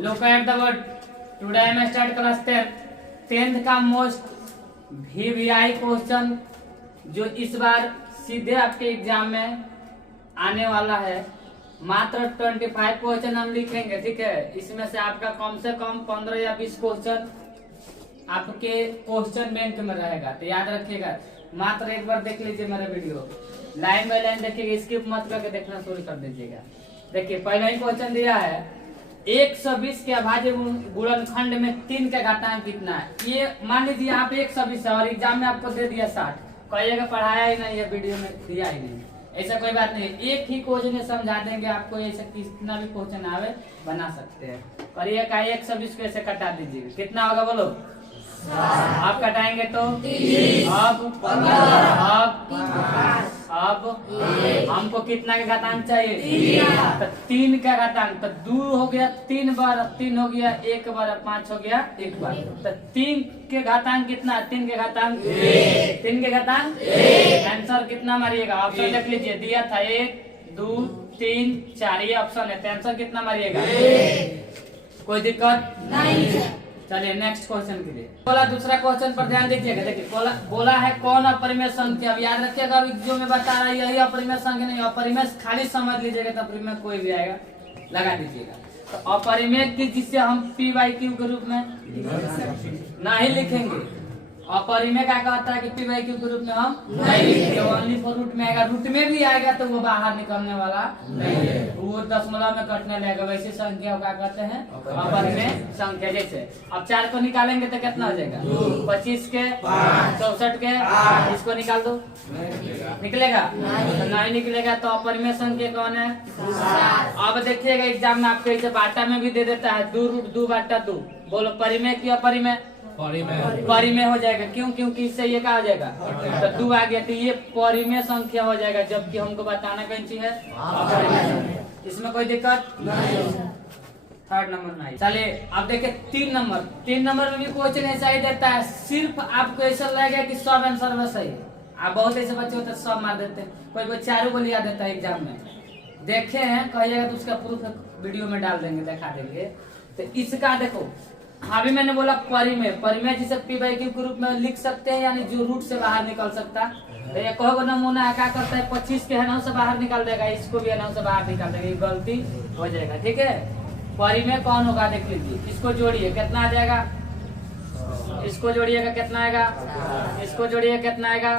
Look at the word. Today I am start class 10. 10th का most VVI question जो इस बार सीधे आपके एग्जाम में आने वाला है। मात्र 25 क्वेश्चन हम लिखेंगे, ठीक है। इसमें से आपका कम से कम 15 या 20 क्वेश्चन आपके क्वेश्चन बैंक में रहेगा, तो याद रखिएगा। मात्र एक बार देख लीजिए मेरा वीडियो, लाइन बाय लाइन देखिएगा, स्किप मत करके देखना शुरू कर दीजिएगा। देखिए पहला ही क्वेश्चन दिया है 120 के अभाज्य गुणनखंड में 3 का घातांक कितना है। ये मान लीजिए आप 120 है और एग्जाम में आपको दे दिया 60, कहिएगा पढ़ाया ही नहीं है, वीडियो में दिया ही नहीं। ऐसा कोई बात नहीं, एक ही क्वेश्चन समझा देंगे आपको। ऐसा कितना भी क्वेश्चन आवे बना सकते हैं। करिएगा 120 को ऐसे कटा दीजिएगा, कितना होगा बोलो। आप कटाएंगे तो अब हमको कितना का घातांक चाहिए, तो 3 का घातांक। तो 2 हो गया 3 बार, 3 हो गया 1 बार, 5 हो गया 1 बार। तो 3 के घातांक कितना, 3 के घातांक 3 के घातांक आंसर कितना मारिएगा। ऑप्शन देख लीजिए, दिया था 1 2 3 4, ये ऑप्शन है, तो आंसर कितना मारिएगा। कोई दिक्कत नहीं। चलिए नेक्स्ट क्वेश्चन के लिए बोला। दूसरा क्वेश्चन पर ध्यान दीजिएगा। देखिए बोला है कौन अपरिमेय संख्या। अब याद रखिएगा, अभी जो मैं बता रहा यही अपरिमेय संख्या नहीं, अपरिमेय खाली समझ लीजिएगा, तो अपरिमेय कोई भी आएगा लगा दीजिएगा। तो अपरिमेय की जिससे हम p/q के रूप में नहीं लिखेंगे। अपरिमेय क्या कहता है कि p/q के रूप में हम नहीं लिखेंगे, ओनली फॉर रूट में आएगा। रूट में भी आएगा तो वो बाहर निकलने वाला नहीं है, वो दशमलव में कटने लगेगा। वैसे संख्या क्या कहते हैं, अपरिमेय संख्या। जैसे अब 4 को निकालेंगे तो कितना हो जाएगा, 25 के 64 के, इसको निकाल दो, निकलेगा तो नहीं निकलेगा। तो अपरिमेय संख्या कौन है। अब देखिएगा एग्जाम में आपको इसे बाटा में भी दे देता है, 2√2/2। बोलो परिमेय की अपरिमेय, परिमेय हो जाएगा। क्यों, क्योंकि इससे ये क्या हो जाएगा, तो 2 आ गया, तो ये परिमेय संख्या हो जाएगा। जबकि हमको बताना कौन सी है, इसमें कोई दिक्कत नहीं। थर्ड नंबर नहीं। चलिए अब देखिए 3 नंबर। 3 नंबर में भी क्वेश्चन ऐसा ही देता है, सिर्फ आपको ऐसा लगेगा कि सब आंसर में सही है। आप बहुत ऐसे बच्चे होते हैं सब मार देते हैं, कोई 4 को लिया देता है एग्जाम में। देखे हैं कहिएगा तो उसका प्रूफ वीडियो में डाल देंगे, दिखा देंगे। तो इसका देखो, अभी मैंने बोला परिमेय, परिमेय जिसे p/q के रूप में लिख सकते हैं, यानी जो रूट से बाहर निकल सकता है। तो एक नमूना है, क्या करता है 25 के है से बाहर निकाल देगा, इसको भी है से बाहर निकाल देगा, ये गलती हो जाएगा, ठीक है। परिमेय कौन होगा देख लीजिए, इसको जोड़िए कितना आ जाएगा, इसको जोड़िएगा कितना आएगा, इसको जोड़िए कितना आएगा,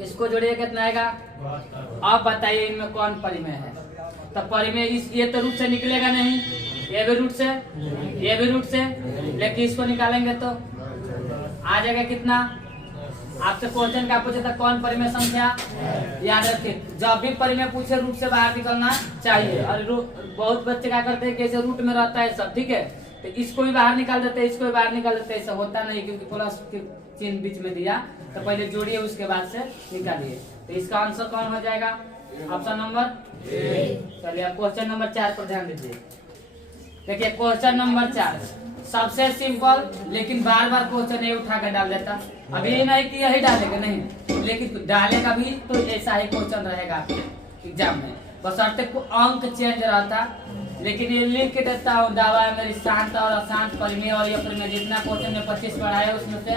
इसको जोड़िए कितना आएगा। अब बताइए इनमें कौन परिमेय है। तो परिमेय इस ये तो रूट से निकलेगा नहीं, ये भी रूट से, ये भी रूट से, लेकिन इसको निकालेंगे तो आ जाएगा कितना। आपसे क्वेश्चन क्या पूछे था, कौन परिमेय संख्या। याद रखिए जब भी परिमेय पूछे रूट से बाहर निकलना चाहिए। और बहुत बच्चे क्या करते हैं कि ऐसे रूट में रहता है सब, ठीक है, तो इसको भी बाहर निकाल देते हैं, इसको भी बाहर निकाल देते हैं। ऐसा होता नहीं, क्योंकि प्लस चिन्ह बीच में दिया, तो पहले जोड़िए उसके बाद से निकालिए। तो इसका आंसर कौन हो जाएगा, ऑप्शन नंबर। चलिए अब क्वेश्चन नंबर 4 पर ध्यान दीजिए। देखिए क्वेश्चन नंबर 4 सबसे सिंपल, लेकिन बार बार क्वेश्चन ये उठा कर डाल देता। अभी ये नहीं कि यही डालेगा, नहीं, लेकिन डालेगा भी तो ऐसा ही क्वेश्चन रहेगा आपके एग्जाम में, बस अंक चेंज रहता। लेकिन ये लिख के देता हूँ, दावा है मेरी शांत और अशांत परिमेय और अपरिमेय। जितना क्वेश्चन में 25 पढ़ाया उसमें से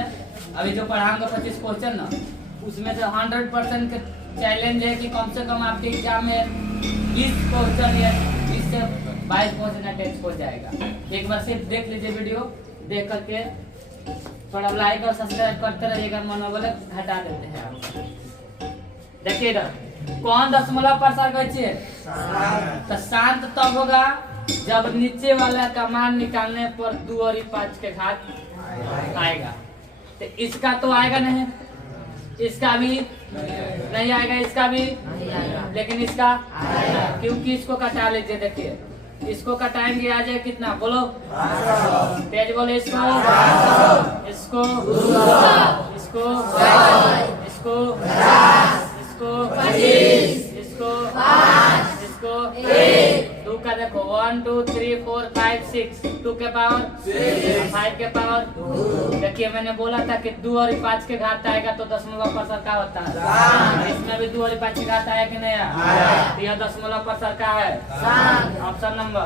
अभी जो पढ़ाऊंगा 25 क्वेश्चन ना, उसमें से 100% चैलेंज है कि कम से कम आपके एग्जाम में 20 क्वेश्चन या 20 से 22 क्वेश्चन अटेंड हो जाएगा। एक बार सिर्फ देख लीजिए वीडियो, देख करके थोड़ा लाइक और सब्सक्राइब करते रहिएगा, मनोबल घटा देते हैं आप। देखिएगा कौन दशमलव प्रसार है, तो शांत तब होगा जब नीचे वाला का मान निकालने पर 2 और 5 के घात आएगा। तो इसका तो आएगा नहीं, इसका भी नहीं आएगा, इसका भी, लेकिन इसका, क्योंकि इसको कटा लीजिए। देखिए इसको कटाएंगे आ जाए कितना, बोलो तेज बोले, इसको इसको इसको इसको इसको इसको इसको 2 का देखो 1 2 3 4 5 6, 2 के पावर 5 के पावर। देखिए मैंने बोला था कि 2 और 5 के घात आएगा तो दशमलव प्रसार का होता है। इसमें भी 2 और 5 के घात आया कि नहीं आया, यह दशमलव प्रसार का है, ऑप्शन नंबर।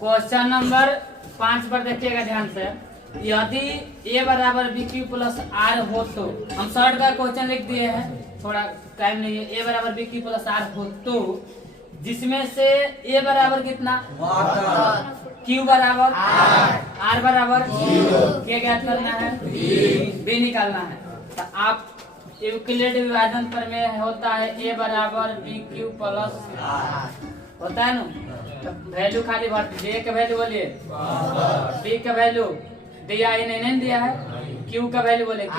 क्वेश्चन नंबर 5 पर देखिएगा ध्यान से। यदि a बराबर बी क्यू प्लस आर हो तो, हम शॉर्ट का क्वेश्चन लिख दिए हैं, थोड़ा टाइम नहीं है। a बराबर बी क्यू प्लस आर हो तो जिसमें से a बराबर कितना, q बराबर r बराबर क्या ज्ञात करना है, b निकालना है। तो आप यूक्लिड विभाजन प्रमेय होता है a बराबर बी क्यू प्लस होता है ना, तो वैल्यू खाली भर दीजिए। a का वैल्यू बोलिए, b का वैल्यू दिया है नहीं दिया है, q का वैल्यू बोले q का,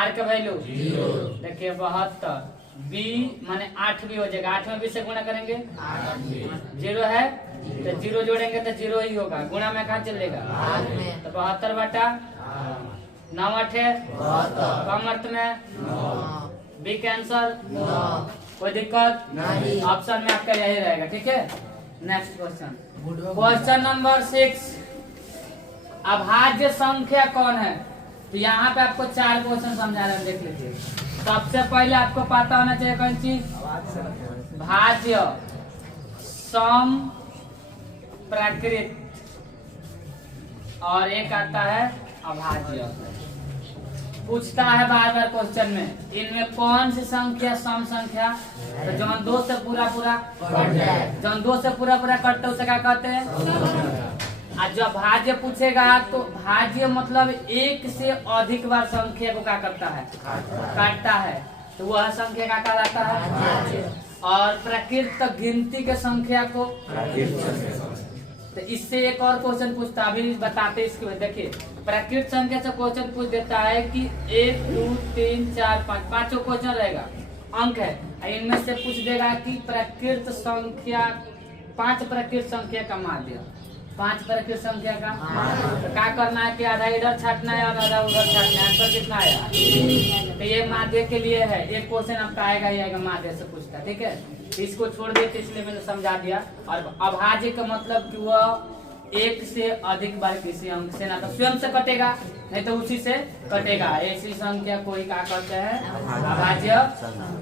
r का वैल्यू देखिए 72, b माने 8 भी हो जाएगा, 8 में 20 से गुणा करेंगे 0 है, तो 0 जोड़ेंगे तो 0 ही होगा, गुणा में कहाँ चलेगा, तो 72 बटा 9 8 कम अर्थ में बी कैंसर, कोई दिक्कत नहीं, ऑप्शन में आपका यही रहेगा। ठीक है, नेक्स्ट क्वेश्चन, क्वेश्चन नंबर 6, अभाज्य संख्या कौन है। तो यहाँ पे आपको 4 क्वेश्चन समझा रहे हैं, देख लीजिए। सबसे पहले आपको पता होना चाहिए कौन चीज, भाज्य सम प्राकृत, और एक आता है अभाज्य। पूछता है बार बार क्वेश्चन में, इनमें कौन सी संख्या सम संख्या, तो जौन 2 से पूरा पूरा जौन 2 से पूरा पूरा कटते उसे क्या कहते हैं। और जब भाज्य पूछेगा तो भाज्य मतलब एक से अधिक बार संख्या को क्या करता है, काटता है, तो वह संख्या का कहलाता है। और प्रकृत गिनती के संख्या को, तो इससे एक और क्वेश्चन पूछता, अभी बताते इसके बाद। देखिए प्रकृत संख्या से क्वेश्चन पूछ देता है कि 1 2 3 4 5 पांचों क्वेश्चन रहेगा, अंक है, इनमें से पूछ देगा कि प्रकृत संख्या 5 प्रकृत संख्या का माध्य, 5 प्रकृत संख्या का, तो क्या करना है कि आधा इधर छाटना है और आधा उधर छाटना है, आंसर कितना आएगा, तो ये माध्य के लिए है, एक क्वेश्चन आपका आएगा ही आएगा, माध्य से पूछता है। ठीक है, इसको छोड़ देते इसलिए मैंने समझा दिया। और अभाज्य का मतलब कि वह एक से अधिक बार किसी अंक से ना तो स्वयं से कटेगा, नहीं तो उसी से कटेगा, ऐसी संख्या को ही क्या कहते हैं, अभाज्य।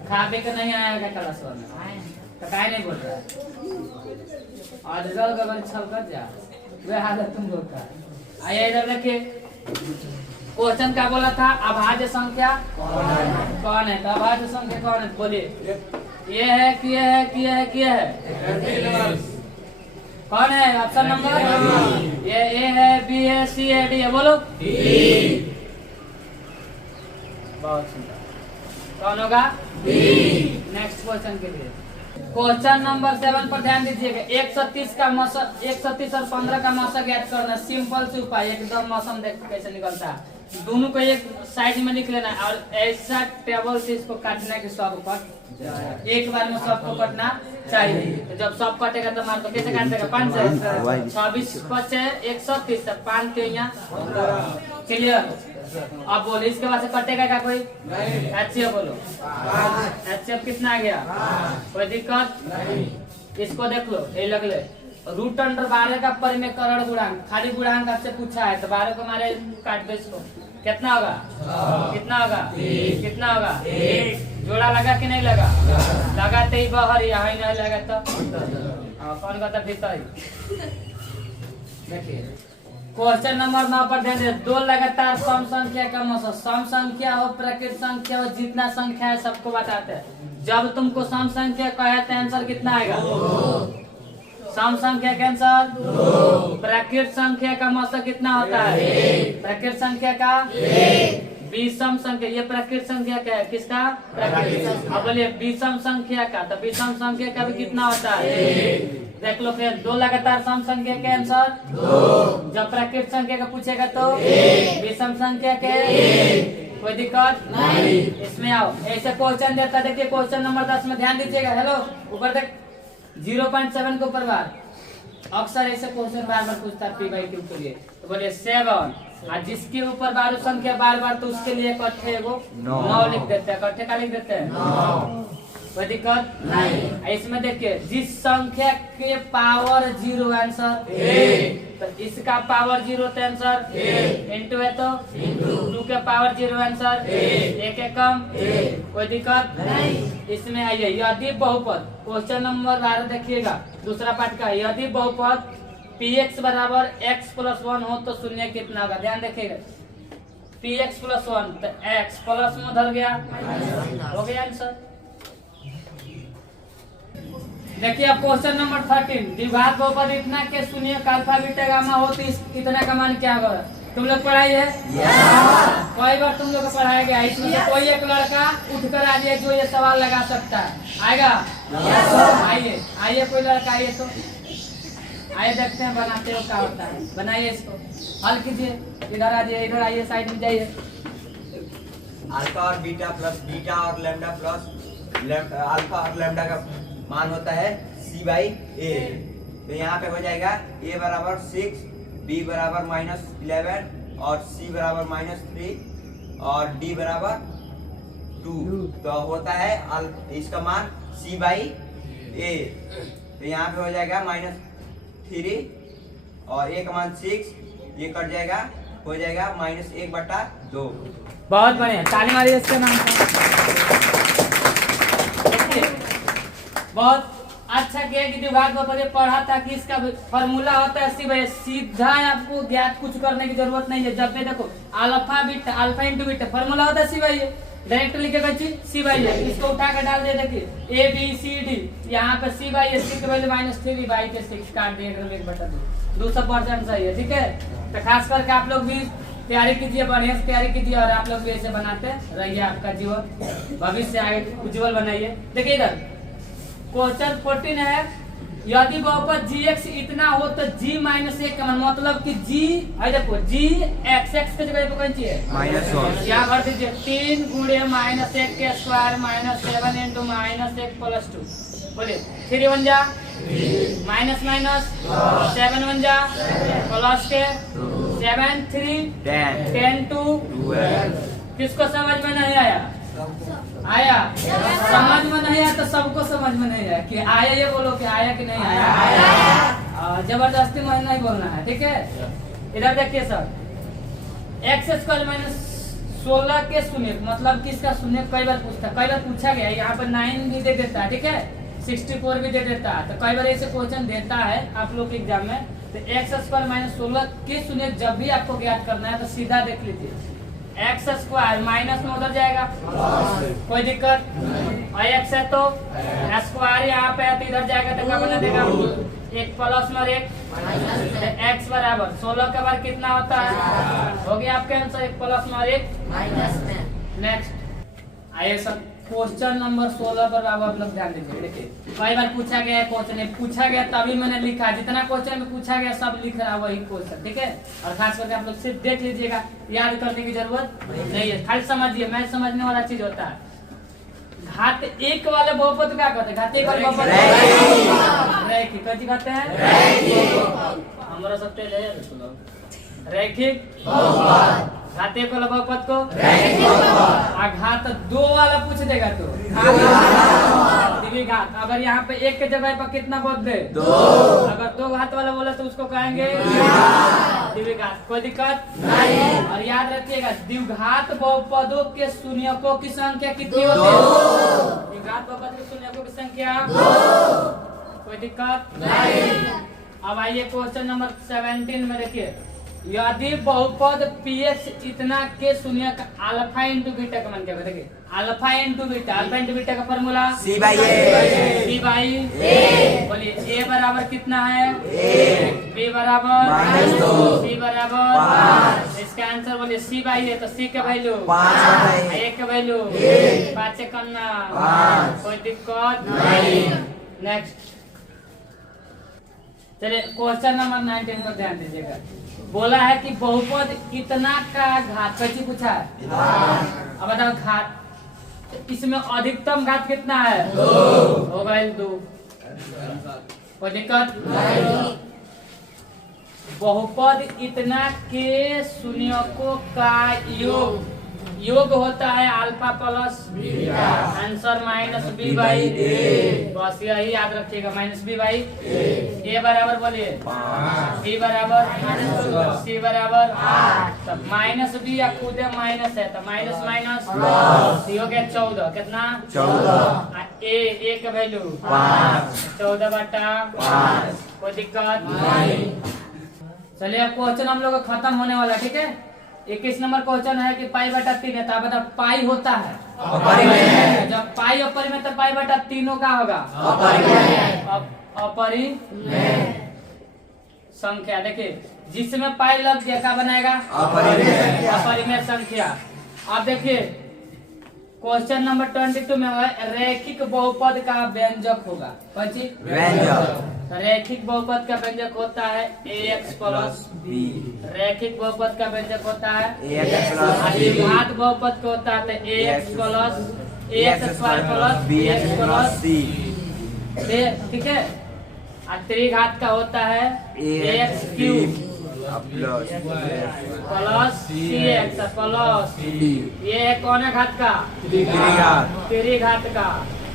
खाबे का नहीं आएगा क्लास में, तो काय नहीं बोल रहा है, और रिजल्ट अगर छल कर जा वे हालत तुम लोग का। आइए इधर देखिए, क्वेश्चन क्या बोला था, अभाज्य संख्या कौन है, तो अभाज्य संख्या कौन है, बोलिए। ये है कि ये है कि ये है कि ये है, कौन है, ऑप्शन नंबर, ये ए है, बी है, सी है, डी है, बोलो बहुत सुंदर, कौन होगा, नेक्स्ट क्वेश्चन के लिए। क्वेश्चन नंबर 7 पर ध्यान दीजिएगा। 130 का मौसम, 130 और 15 का मौसम ज्ञात करना, सिंपल से उपाय, एकदम मौसम देख कैसे निकलता है। दोनों को एक साइड में लिख लेना है और ऐसा टेबल से इसको काटना है कि सब कट, एक बार में सबको कटना चाहिए। तो जब सब कटेगा तो मान दो कैसे काट देगा, 5 से 26 5 130, 5 के यहाँ क्लियर। अब बोलो इसके बाद से कटेगा क्या कोई, HCF बोलो, HCF कितना आ गया, कोई दिक्कत, इसको देख लो, ये लग ले रूट अंडर 12 का परिमेयकरण गुणांक, खाली गुणांक आपसे पूछा है, तो 12 को मारे काट दो इसको, कितना होगा, कितना होगा, कितना होगा, जोड़ा लगा कि नहीं लगा, लगाते ही बाहर, यहाँ नहीं लगा तो कौन कहता भीतर। देखिए क्वेश्चन नंबर 9 पर ध्यान दे, 2 लगातार सम संख्या का मौसम, सम संख्या हो प्रकृत संख्या हो, जितना संख्या है सबको बताते हैं। जब तुमको सम संख्या कहे तो आंसर कितना आएगा, सम संख्या का आंसर, प्रकृत संख्या का मौसम कितना होता है, प्रकृत संख्या का विषम संख्या, ये प्रकृत संख्या क्या है, किसका, प्रकृत। अब बोलिए विषम संख्या का, तो विषम संख्या का भी कितना होता है, देख लो फिर 2 लगातार सम संख्या के आंसर 2, जब प्रकृत संख्या का पूछेगा तो विषम संख्या के, कोई दिक्कत नहीं। इसमें आओ, ऐसे क्वेश्चन देता, देखिए क्वेश्चन नंबर 10 में ध्यान दीजिएगा। हेलो ऊपर देख 0.7 के ऊपर बार, अक्सर ऐसे क्वेश्चन बार बार पूछता है P/Q के लिए, तो बोलिए 7, और जिसके ऊपर बार संख्या बार बार, तो उसके लिए इकट्ठे वो 9 लिख देते हैं, इकट्ठे का लिख देते हैं 9। कोई दिक्कत नहीं। इसमें देखिए जिस संख्या के पावर 0 आंसर तो इसका पावर 0 तो आंसर इंटू है तो 2 के पावर 0 आंसर 1 कम कोई दिक्कत नहीं। इसमें आइए यदि बहुपद क्वेश्चन नंबर 12 देखिएगा दूसरा पार्ट का यदि बहुपद px बराबर x + 1 हो तो शून्य कितना होगा ध्यान देखिएगा px + 1 तो x प्लस में उधर गया हो गया आंसर। देखिए अब क्वेश्चन नंबर 13 द्विघात बहुपद इतना के शून्य का अल्फा बीटा गामा हो तो इतना का मान क्या होगा तुम लोग पढ़ाई है कई बार तुम लोग को पढ़ाया गया इसमें से कोई एक लड़का उठकर आ जाए जो ये सवाल लगा सकता है आएगा आइए आइए कोई लड़का आइए तो आइए देखते हैं बनाते हो क्या होता है बनाइए इसको हल कीजिए इधर आ जाइए इधर आइए साइड में जाइए। अल्फा और बीटा प्लस बीटा और लैम्डा प्लस अल्फा और लैम्डा का मान होता है c/a तो यहाँ पे हो जाएगा a बराबर 6 b बराबर -11 और c बराबर -3 और d बराबर 2 तो होता है इसका मान c/a तो यहाँ पे हो जाएगा -3 और a का मान 6 ये कट जाएगा हो जाएगा -1/2। बहुत बढ़िया ताली मारिए इसके नाम बहुत अच्छा किया कि विभाग में पढ़ा था कि इसका फॉर्मूला होता है सीधा आपको ज्ञात कुछ करने की जरूरत नहीं है। जब भी देखो अल्फा इंटू बीटा फॉर्मूला होता है c/a डायरेक्ट लिखे बच्ची c/a इसको उठा कर डाल दे देखिए a b c d यहाँ पे c/a c के वैल्यू -3 बाई के 6 काट दिए 1/2 200% सही है ठीक है। तो खास करके आप लोग भी तैयारी कीजिए बढ़िया से तैयारी कीजिए और आप लोग भी ऐसे बनाते रहिए आपका जीवन भविष्य आगे उज्जवल बनाइए। देखिए इधर क्वेश्चन 14 है यदि बहुपद gx इतना हो तो g - 1 का मतलब कि g है देखो g x के जगह पे कौन ची है -1 यहाँ भर दीजिए 3 × -1 के स्क्वायर -7 × -1 + 2 बोलिए 3 1 जा माइनस 7 1 जा प्लस के 7 3 10 2 किसको समझ में नहीं आया समझ में नहीं आया तो सबको समझ में नहीं आया कि आया ये बोलो कि आया कि नहीं आया जबरदस्ती में नहीं बोलना है ठीक है। इधर देखिए सर x² - 16 के शून्य मतलब किसका शून्य कई बार पूछा गया यहाँ पर 9 भी दे देता है ठीक है 64 भी दे देता है तो कई बार ऐसे क्वेश्चन देता है आप लोग के एग्जाम में तो x² - 16 के शून्य जब भी आपको ज्ञात करना है तो सीधा देख लीजिए x² माइनस में उधर जाएगा कोई दिक्कत और x है तो स्क्वायर यहाँ पे है तो इधर जाएगा तो क्या बना देगा 1 प्लस में 1 x बराबर 16 का बार कितना होता है हो गया आपके आंसर 1 प्लस में 1 नेक्स्ट आइए सर क्वेश्चन नंबर 16 पर आप लोग ध्यान दीजिए। देखिए कई बार पूछा गया है क्वेश्चन पूछा गया तभी मैंने लिखा जितना क्वेश्चन में पूछा गया सब लिख रहा वही क्वेश्चन ठीक है और खास करके आप लोग सिर्फ देख लीजिएगा याद करने की जरूरत नहीं है खाली समझिए मैथ समझने वाला चीज होता है। घात 1 वाले बहुपद क्या कहते हैं घात 1 वाले बहुपद रैखिक कैसी कहते हैं हमारा सब तेज है रैखिक घात 1 वाला बहुपद को घात 2 वाला पूछ देगा तो द्विघात अगर यहाँ पे 1 के जगह पर कितना बदले 2 अगर 2 घात वाला बोले तो उसको कहेंगे द्विघात कोई दिक्कत नहीं। और याद रखिएगा द्विघात बहुपदों के शून्यकों की संख्या कितनी होती है द्विघात बहुपद के शून्यकों की संख्या 2 कोई दिक्कत नहीं। अब आइए क्वेश्चन नंबर 17 में देखिए यदि बहुपद px इतना के शून्य का अल्फा इंटू बीटा का मान क्या देखिए अल्फा इंटू बीटा का फॉर्मूला c/a बोलिए a बराबर कितना है b बराबर -2 c बराबर इसका आंसर बोलिए c/a तो c का वैल्यू 5 a का वैल्यू 5 से कम ना कोई दिक्कत नहीं। नेक्स्ट चलिए क्वेश्चन नंबर 19 पर ध्यान दीजिएगा बोला है कि बहुपद इतना का घात कैसे पूछा है अब बताओ घात इसमें अधिकतम घात कितना है 2 हो गए 2 कोई दिक्कत बहुपद इतना के शून्यकों का योग योग होता है alpha plus beta, answer minus B by A. बस यही याद रखिएगा, माइनस बी बाई ए बराबर बोलिए बी बराबर सी बराबर तो माइनस बी या खुदे माइनस है तो माइनस माइनस सी हो गया 14। कितना 14। ए का वैल्यू 14/5। कोई दिक्कत नहीं। चलिए अब क्वेश्चन हम लोग का खत्म होने वाला, ठीक है। 21 नंबर क्वेश्चन है कि पाई/3 है, तो बता पाई होता है जब पाई अपरिमेय तो पाई/3 का होगा अपरिमेय संख्या। देखिए जिसमें पाई लग गया क्या बनाएगा अपरिमेय संख्या। अब देखिए क्वेश्चन नंबर 22 में है रैखिक बहुपद का व्यंजक होगा। कौन सी व्यंजक? रैखिक बहुपद का व्यंजक होता है ax प्लस b। रैखिक बहुपद का व्यंजक होता है ax प्लस b। घात बहुपद का होता है ax plus ax² plus bx plus c। ठीक है। और त्रिघात का होता है ax³ प्लस cx प्लस ये कौन है घात का? त्रिघात का।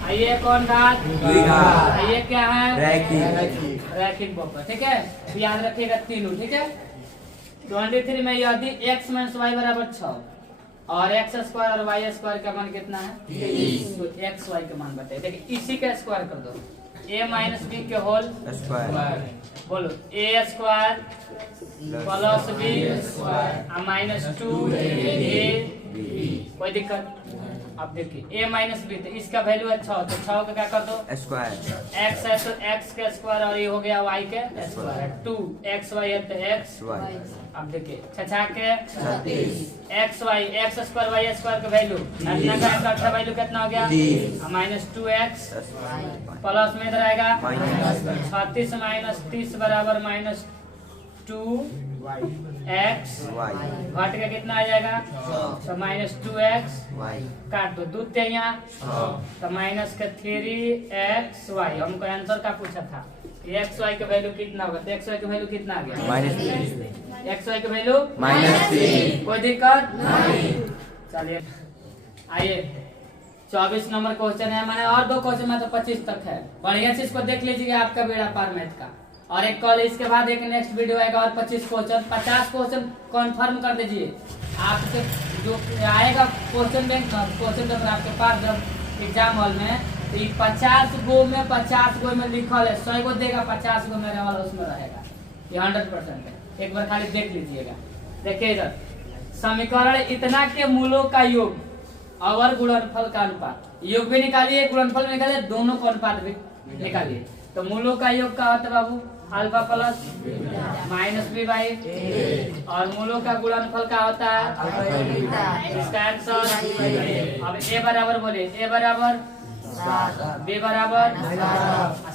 ये कौन घात? ये क्या है? रैखिक बहुपद। ठीक है, याद रखिएगा तीनों। ठीक है। 23 में यदि x - y बराबर 6 और x² और y² का मान कितना है? तो x y का मान बताइए। देखिए इसी का स्क्वायर कर दो, a - b के होल स्क्वायर। बोलो a² प्लस b -2a। कोई दिक्कत? अब देखिए a - b तो इसका वैल्यू है 6, तो 6 का क्या कर दो स्क्वायर। x है तो x का स्क्वायर और ये हो गया y के स्क्वायर। 2xy है तो x। अब देखिए 6 के xy x² y² का वैल्यू का वैल्यू कितना हो गया -2x प्लस में इधर आएगा 36 - 30 बराबर -2x घट के कितना आ जाएगा तो -2x काट दो दूध थे यहाँ तो -3xy। हमको आंसर का पूछा था xy का वैल्यू कितना होगा, तो xy का वैल्यू कितना आ गया xy का वैल्यू -3। कोई दिक्कत नहीं। चलिए आइए 24 नंबर क्वेश्चन है, मैंने और 2 क्वेश्चन में तो 25 तक है। बढ़िया से इसको देख लीजिएगा, आपका बेड़ा पार मैथ का। और एक कॉल इसके बाद एक नेक्स्ट वीडियो आएगा और 25 क्वेश्चन 50 क्वेश्चन कॉन्फर्म कर दीजिए। आपके जो आएगा क्वेश्चन बैंक क्वेश्चन पेपर आपके पास जब एग्जाम हॉल में, तो 50 गो में लिखल है 100 गो देगा, 50 गो मेरे वाला उसमें रहेगा। ये 100% है। एक बार खाली देख लीजिएगा। देखिए इधर समीकरण इतना के मूलों का योग और गुणनफल का अनुपात। योग भी निकालिए, गुणनफल भी निकालिए, दोनों का अनुपात भी निकालिए। तो मूलों का योग का होता है बाबू अल्फा प्लस -b बाई ए। और मूलों का गुणनफल का होता है इसका आंसर। अब a बराबर बोलिए a बराबर b बराबर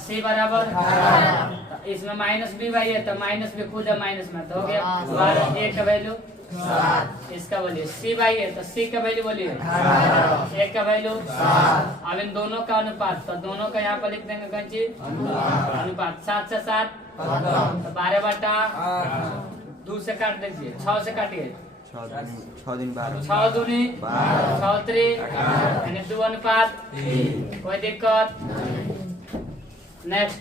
c बराबर। तो इसमें -b बाई है तो -b खुद है माइनस में, तो हो गया a का वैल्यू इसका बोलिए c बाई है तो c का वैल्यू बोलिए a का वैल्यू। अब इन दोनों का अनुपात, तो दोनों का यहाँ पर लिख देंगे कौन चीज अनुपात। 7 से 7 तो 12/2 से काट दीजिए, 6 से काटिए 6 दूनी 6 3 यानी 2 अनुपात। कोई दिक्कत। नेक्स्ट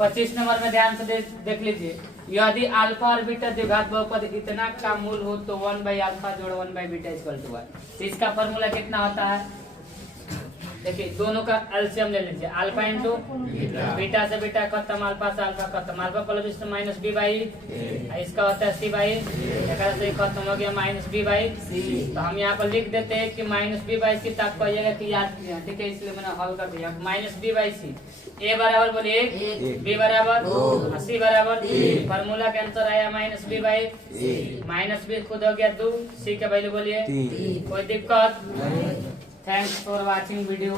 25 नंबर में ध्यान से देख लीजिए। यदि अल्फा और बीटा द्विघात बहुपद इतना का मूल हो तो 1/α जोड़ 1/बीटा = 1। तो इसका फॉर्मूला कितना होता है? देखिए दोनों का एलसीएम ले लीजिए, अल्फा इंटू बीटा से बीटा खत्म, अल्फा से अल्फा खत्म, अल्फा प्लस -b बाई इसका होता है c बाई, से खत्म हो गया -b बाई। तो हम यहाँ पर लिख देते हैं कि -b बाई c तक कहिएगा कि याद किया, ठीक है, इसलिए मैंने हल कर दिया। -b बाई c a बराबर बोलिए 1 b बराबर 2 c बराबर 3। फार्मूला का आंसर आया -b बाई -b खुद हो गया 2, c का वैल्यू बोलिए 3। कोई दिक्कत? Thanks for watching video.